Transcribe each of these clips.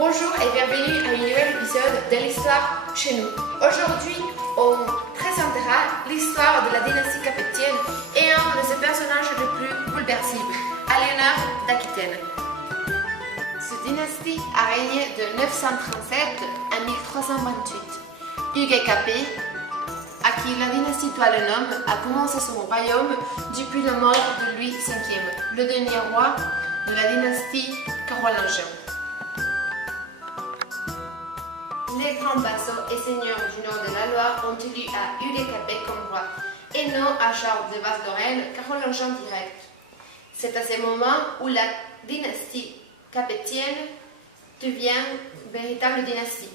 Bonjour et bienvenue à un nouvel épisode de l'histoire chez nous. Aujourd'hui, on présentera l'histoire de la dynastie capétienne et un de ses personnages les plus bouleversants, Aliénor d'Aquitaine. Cette dynastie a régné de 937 à 1328. Hugues Capet, à qui la dynastie doit le nom, a commencé son royaume depuis la mort de Louis V, le dernier roi de la dynastie carolingienne. Les grands vassaux et seigneurs du nord de la Loire ont élu à Hugues Capet comme roi, et non à Charles de Valois-Lorraine, carolingien direct. C'est à ce moment où la dynastie capétienne devient une véritable dynastie.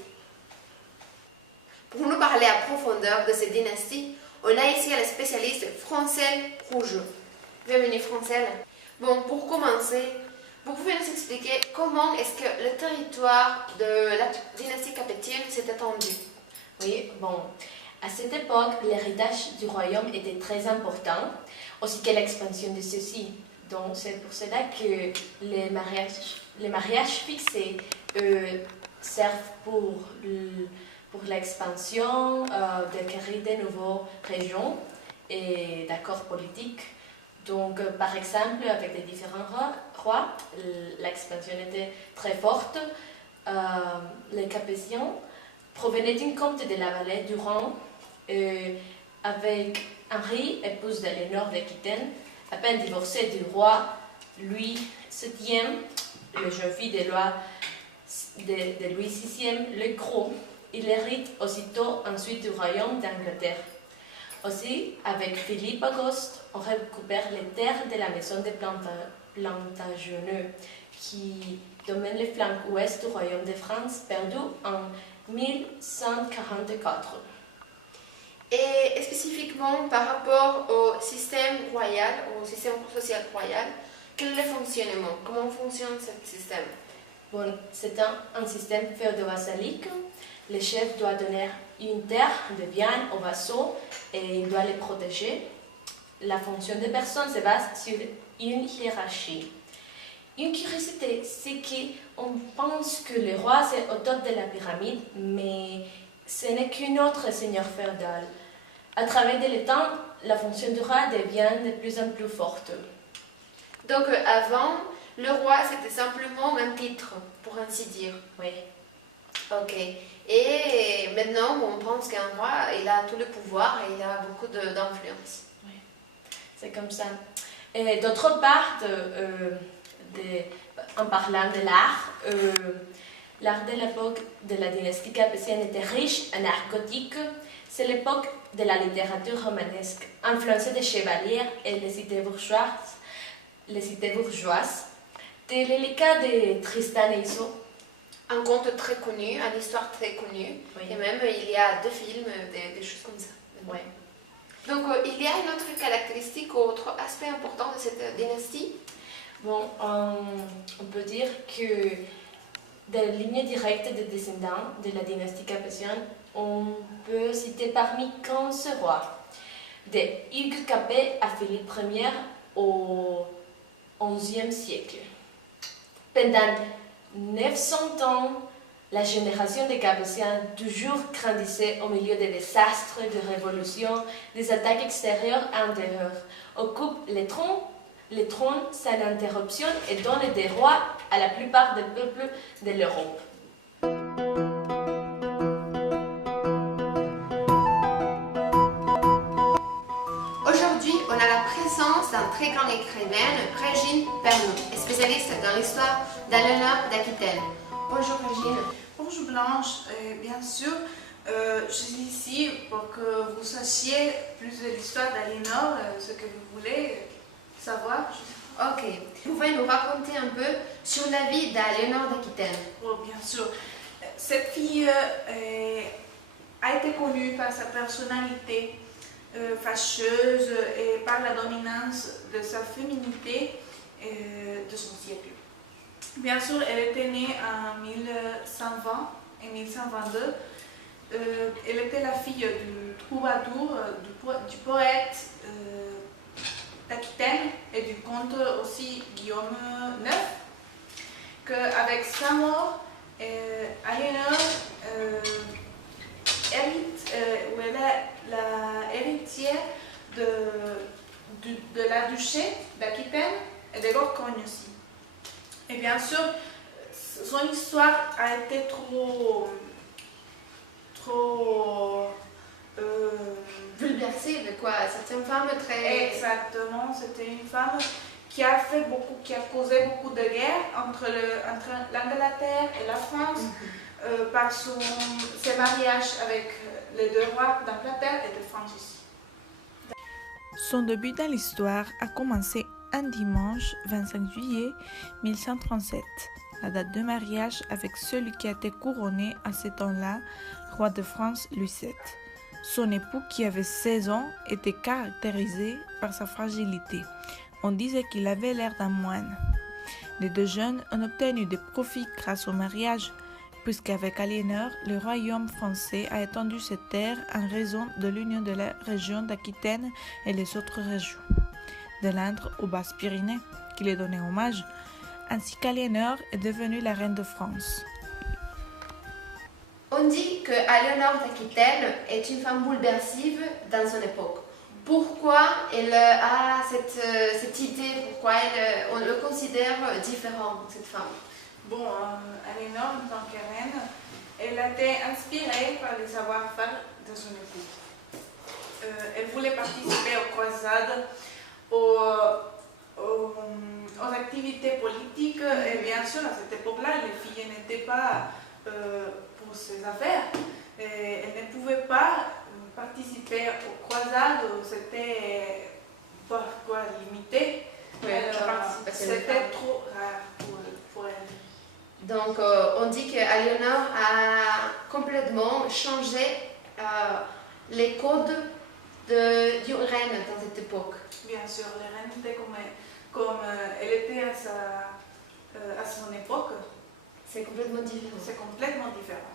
Pour nous parler à profondeur de cette dynastie, on a ici le spécialiste Francel Rougeau. Bienvenue Francel. Bon, pour commencer, vous pouvez nous expliquer comment est-ce que le territoire de la dynastie capétienne s'est étendu? Oui, bon, à cette époque, l'héritage du royaume était très important, aussi que l'expansion de ceux-ci. Donc, c'est pour cela que les mariages fixés servent pour l'expansion, d'acquérir de nouvelles régions et d'accords politiques. Donc, par exemple, avec les différents rois, l'expansion était très forte. Les Capétiens provenaient d'une comte de la vallée du Rhin, avec Henri, épouse d'Aliénor d'Aquitaine, à peine divorcée du roi Louis VII, le jeune fils de Louis VI le Gros. Il hérite aussitôt ensuite du royaume d'Angleterre. Aussi, avec Philippe Auguste, on récupère les terres de la maison des Plantageneux, qui domine le flanc ouest du royaume de France, perdu en 1144. Et spécifiquement par rapport au système royal, au système social royal, quel est le fonctionnement? Comment fonctionne ce système? Bon, c'est un système féodo-vassalique. Le chef doit donner une terre de viande aux vassaux et il doit les protéger. La fonction des personnes se base sur une hiérarchie. Une curiosité, c'est qu'on pense que le roi c'est au top de la pyramide, mais ce n'est qu'un autre seigneur féodal. À travers le temps, la fonction du roi devient de plus en plus forte. Donc avant, le roi c'était simplement un titre, pour ainsi dire. Oui. Ok. Et maintenant, on pense qu'un roi, il a tout le pouvoir et il a beaucoup d'influence. Oui, c'est comme ça. Et d'autre part, en parlant de l'art, l'art de l'époque de la dynastie capétienne était riche en art gothique. C'est l'époque de la littérature romanesque, influencée des chevaliers et les cités bourgeoises. Tel est le cas de Tristan et Isolde. Un conte très connu, une histoire très connue, Oui. Et même il y a 2 films, des choses comme ça. Oui. Donc il y a une autre caractéristique ou autre aspect important de cette dynastie. Bon, on peut dire que de la ligne directe des descendants de la dynastie capétienne, on peut citer parmi 15 rois, de Hugues Capet à Philippe Ier au XIe siècle. Pendant 900 ans, la génération des Capétiens toujours grandissait au milieu des désastres, des révolutions, des attaques extérieures et intérieures, occupe les trônes sans interruption et donne des rois à la plupart des peuples de l'Europe. Aujourd'hui, on a la présence d'un très grand écrivain, Régine Pernoud, spécialiste dans l'histoire d'Aliénor d'Aquitaine. Bonjour Régine. Bonjour Blanche, bien sûr, je suis ici pour que vous sachiez plus de l'histoire d'Aliénor, ce que vous voulez savoir. Ok. Vous pouvez nous raconter un peu sur la vie d'Aliénor d'Aquitaine? Oh, bien sûr. Cette fille a été connue par sa personnalité fâcheuse et par la dominance de sa féminité de son siècle. Bien sûr, elle était née en 1120 et 1122. Elle était la fille du troubadour, du poète d'Aquitaine et du comte aussi Guillaume IX, qu'avec sa mort, Aliénor elle est la héritière de la duché d'Aquitaine et de Gorgogne aussi. Et bien sûr, son histoire a été trop Bouleversée, quoi. Certaines femmes très... Exactement, c'était une femme qui a causé beaucoup de guerres entre l'Angleterre et la France par ses mariages avec les deux rois d'Angleterre et de France aussi. Son début dans l'histoire a commencé un dimanche 25 juillet 1137, la date de mariage avec celui qui a été couronné à ce temps-là, roi de France Louis VII. Son époux, qui avait 16 ans, était caractérisé par sa fragilité. On disait qu'il avait l'air d'un moine. Les deux jeunes ont obtenu des profits grâce au mariage, puisqu'avec Aliénor, le royaume français a étendu ses terres en raison de l'union de la région d'Aquitaine et les autres régions, de l'Indre aux Basses-Pyrénées, qui lui donnait hommage, ainsi qu'Aliénor est devenue la reine de France. On dit que Aliénor d'Aquitaine est une femme bouleversive dans son époque. Pourquoi elle a cette idée, pourquoi on le considère différent, cette femme? Bon, Aliénor, en tant que reine, elle a été inspirée par les savoir-faire de son époux. Elle voulait participer aux croisades, aux activités politiques, et bien sûr, à cette époque-là, les filles n'étaient pas pour ses affaires. Et elles ne pouvaient pas participer aux croisades, c'était limité. Oui, c'était trop rare pour elle. Donc, on dit qu'Aliénor a complètement changé les codes d'une reine dans cette époque. Bien sûr, les reines étaient comme elle était à son époque. C'est complètement différent. C'est complètement différent.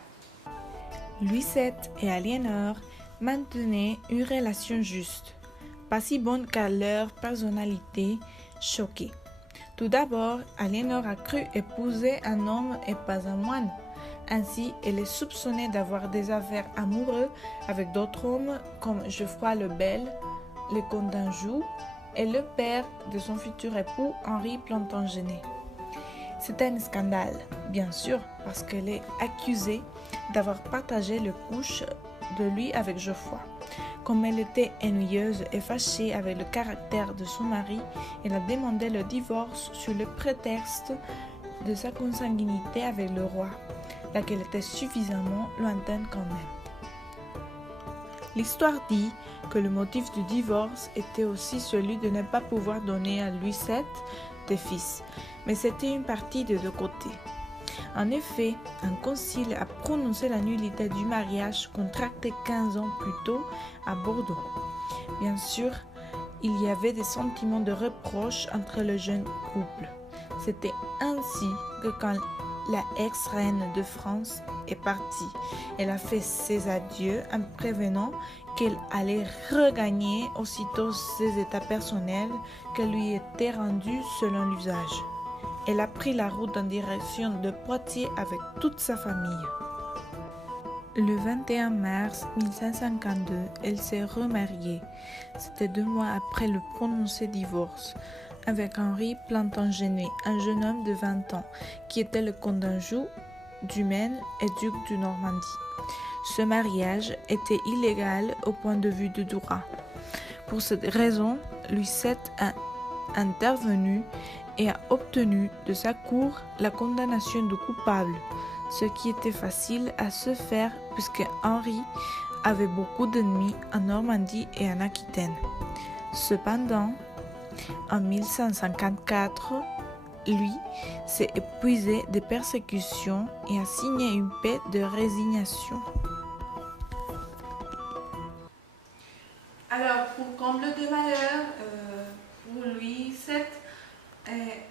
Louis VII et Aliénor maintenaient une relation juste, pas si bonne car leur personnalité choquait. Tout d'abord, Aliénor a cru épouser un homme et pas un moine. Ainsi, elle est soupçonnée d'avoir des affaires amoureuses avec d'autres hommes comme Geoffroy le Bel, le comte d'Anjou et le père de son futur époux Henri Plantagenet. C'est un scandale, bien sûr, parce qu'elle est accusée d'avoir partagé le couche de lui avec Geoffroy. Comme elle était ennuyeuse et fâchée avec le caractère de son mari, elle a demandé le divorce sous le prétexte de sa consanguinité avec le roi, laquelle était suffisamment lointaine quand même. L'histoire dit que le motif du divorce était aussi celui de ne pas pouvoir donner à Louis VII des fils, mais c'était une partie des deux côtés. En effet, un concile a prononcé la nullité du mariage contracté 15 ans plus tôt à Bordeaux. Bien sûr, il y avait des sentiments de reproche entre le jeune couple. C'était ainsi que quand la ex-reine de France est partie, elle a fait ses adieux en prévenant qu'elle allait regagner aussitôt ses états personnels qui lui étaient rendus selon l'usage. Elle a pris la route en direction de Poitiers avec toute sa famille. Le 21 mars 1552, elle s'est remariée. C'était 2 mois après le prononcé divorce, avec Henri Plantagenet, un jeune homme de 20 ans, qui était le comte d'Anjou, du Maine et duc de Normandie. Ce mariage était illégal au point de vue du droit. Pour cette raison, Louis VII a intervenu et a obtenu de sa cour la condamnation de coupable, ce qui était facile à se faire puisque Henri avait beaucoup d'ennemis en Normandie et en Aquitaine. Cependant, en 1554, lui s'est épuisé des persécutions et a signé une paix de résignation. Alors, pour comble de malheur, pour Louis VII,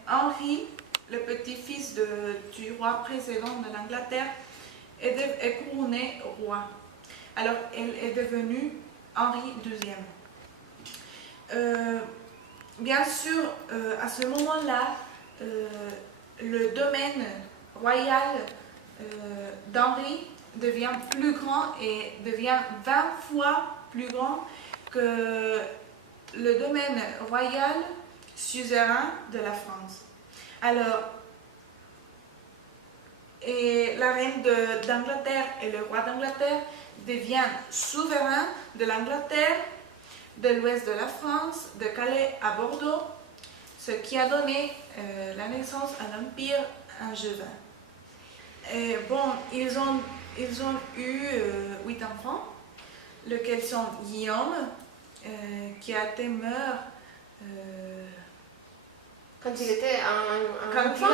Henri, le petit-fils du roi précédent de l'Angleterre, est couronné roi. Alors, elle est devenue Henri II. Bien sûr, à ce moment-là, le domaine royal d'Henri devient plus grand et devient 20 fois plus grand que le domaine royal suzerain de la France. Alors, et la reine d'Angleterre et le roi d'Angleterre deviennent souverains de l'Angleterre, de l'ouest de la France, de Calais à Bordeaux, ce qui a donné la naissance à l'Empire angevin. Et bon, ils ont eu 8 enfants, lesquels sont Guillaume, qui a été mort Quand il était un quand enfant.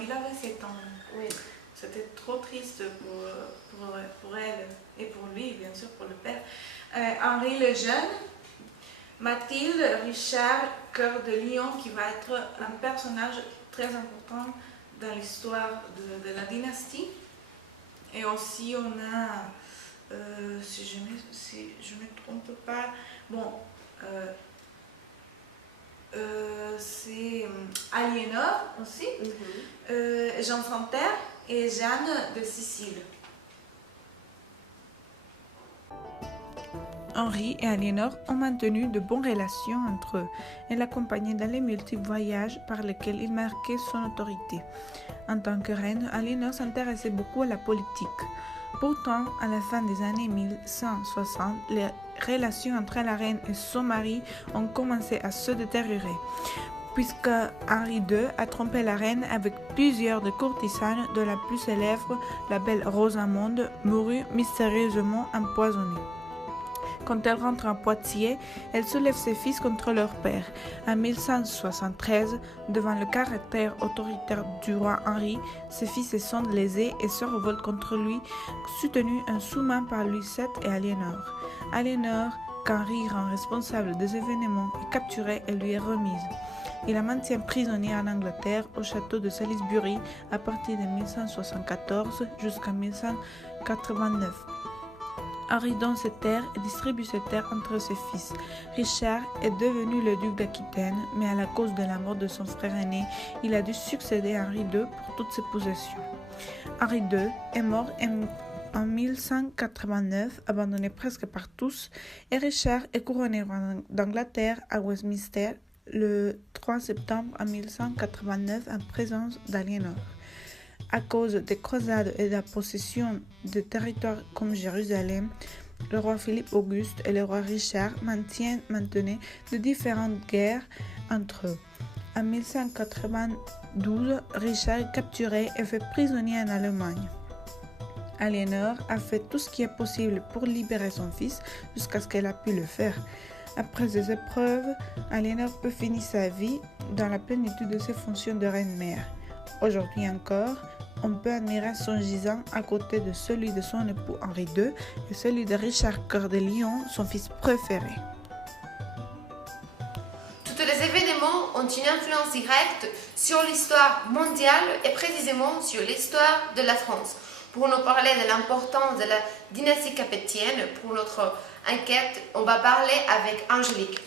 il avait 7 ans. Oui. C'était trop triste pour elle et pour lui, bien sûr, pour le père. Henri le Jeune, Mathilde, Richard, Cœur de Lion, qui va être un personnage très important dans l'histoire de la dynastie. Et aussi, on a, si je ne me trompe pas, bon, c'est Aliénor aussi, Jean Santerre et Jeanne de Sicile. Henri et Aliénor ont maintenu de bonnes relations entre eux et l'accompagnaient dans les multiples voyages par lesquels il marquait son autorité. En tant que reine, Aliénor s'intéressait beaucoup à la politique. Pourtant, à la fin des années 1160, les relations entre la reine et son mari ont commencé à se détériorer, puisque Henri II a trompé la reine avec plusieurs de courtisanes, dont la plus célèbre, la belle Rosamonde, mourut mystérieusement empoisonnée. Quand elle rentre en Poitiers, elle soulève ses fils contre leur père. En 1173, devant le caractère autoritaire du roi Henri, ses fils se sentent lésés et se révoltent contre lui, soutenus en sous-main par Louis VII et Aliénor. Aliénor, qu'Henri rend responsable des événements, est capturée et lui est remise. Il la maintient prisonnier en Angleterre au château de Salisbury à partir de 1174 jusqu'en 1189. Henri donne ses terres et distribue ses terres entre ses fils. Richard est devenu le duc d'Aquitaine, mais à la cause de la mort de son frère aîné, il a dû succéder à Henri II pour toutes ses possessions. Henri II est mort en 1189, abandonné presque par tous, et Richard est couronné roi d'Angleterre à Westminster le 3 septembre 1189 en présence d'Aliénor. À cause des croisades et de la possession de territoires comme Jérusalem, le roi Philippe Auguste et le roi Richard maintenaient de différentes guerres entre eux. En 1192, Richard est capturé et fait prisonnier en Allemagne. Aliénor a fait tout ce qui est possible pour libérer son fils jusqu'à ce qu'elle a pu le faire. Après ces épreuves, Aliénor peut finir sa vie dans la plénitude de ses fonctions de reine-mère. Aujourd'hui encore, on peut admirer son gisant à côté de celui de son époux Henri II et celui de Richard Cœur de Lion, son fils préféré. Tous les événements ont une influence directe sur l'histoire mondiale et précisément sur l'histoire de la France. Pour nous parler de l'importance de la dynastie capétienne, pour notre enquête, on va parler avec Angélique.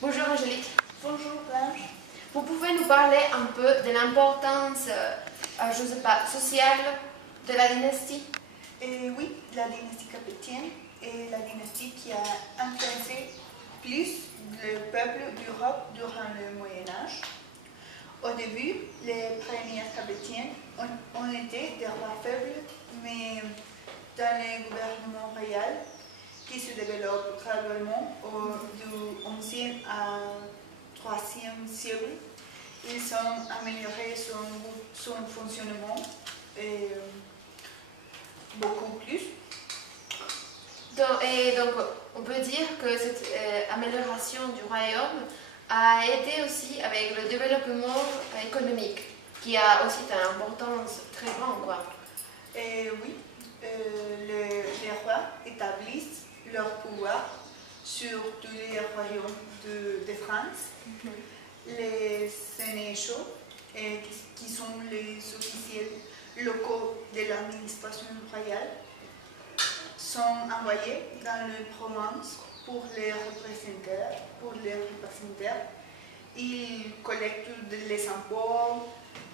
Bonjour Angélique. Bonjour Blanche. Vous pouvez nous parler un peu de l'importance, je ne sais pas, sociale de la dynastie? Oui, la dynastie capétienne est la dynastie qui a influencé plus le peuple d'Europe durant le Moyen-Âge. Au début, les premières capétiennes ont été des rois faibles, mais dans les gouvernements royaux qui se développent graduellement du 11e à 3e siècle, ils ont amélioré son fonctionnement et beaucoup plus. Et donc, on peut dire que cette amélioration du royaume a aidé aussi avec le développement économique, qui a aussi une importance très grande, quoi. Et oui, les rois établissent leur pouvoir sur tous les royaumes de France. Les sénéchaux, qui sont les officiels locaux de l'administration royale, sont envoyés dans les provinces pour les représenter. Ils collectent les impôts,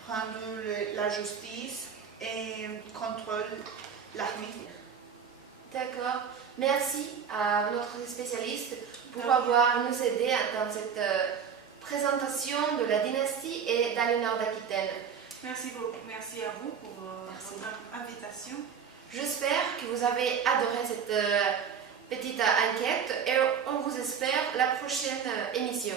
rendent la justice et contrôle l'armée. D'accord. Merci à notre spécialiste pour avoir nous aidé dans cette présentation de la dynastie et d'Aliénor d'Aquitaine. Merci beaucoup. Merci à vous pour votre invitation. J'espère que vous avez adoré cette petite enquête et on vous espère la prochaine émission.